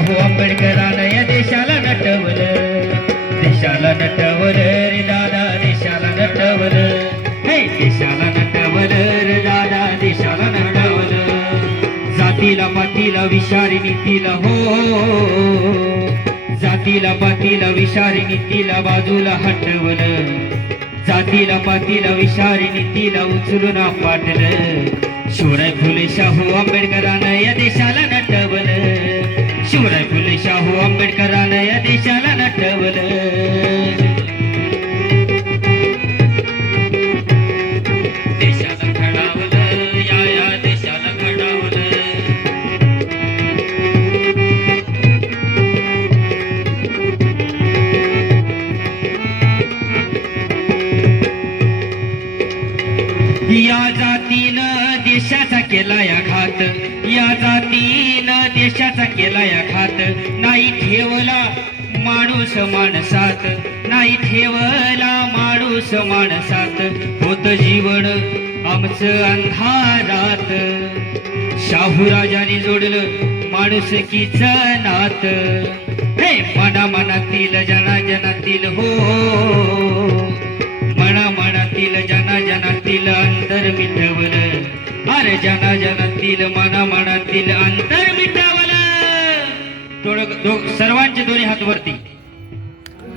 बाबू आंबेडकरानं या देशाला नटवलं. देशाला नटवलं रे दादा देशाला नटवलं. हे देशाला नटवलं रे दादा देशाला नटवलं. जातीला पातीला विषारी नीतीला हो, हो, हो. जातीला पातीला विषारी नीतीला बाजूला हटवलं. जातीला पातीला विषारी नीतीला उचलून पाटलं शिवराय फुले शाहू आंबेडकरानं या देशाला शिवराय फुले शाहू आंबेडकरांना या देशाला नटवलं देशाला घडावलं या या या जातीनं देशाचा केला या घात या जातीनं देशाचा केला या माणूस माणसात. नाही ठेवला माणूस माणसात. होत जीवन आमचं अंधारात. शाहू राजाने जोडलं माणुसकीच नात. हे मना मनातील जना जनातील हो. मना मनातील जना जनातील अंतर मिटवलं. अरे जना जनातील मना मनातील अंतर सर्वांचे दोन्ही हात वरती.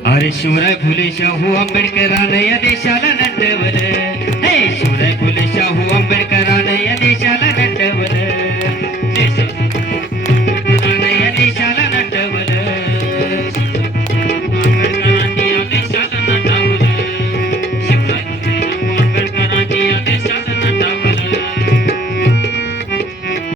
अरे शिवराय फुले शाहू हो आंबेडकरानं या देशाला नटवलं. हे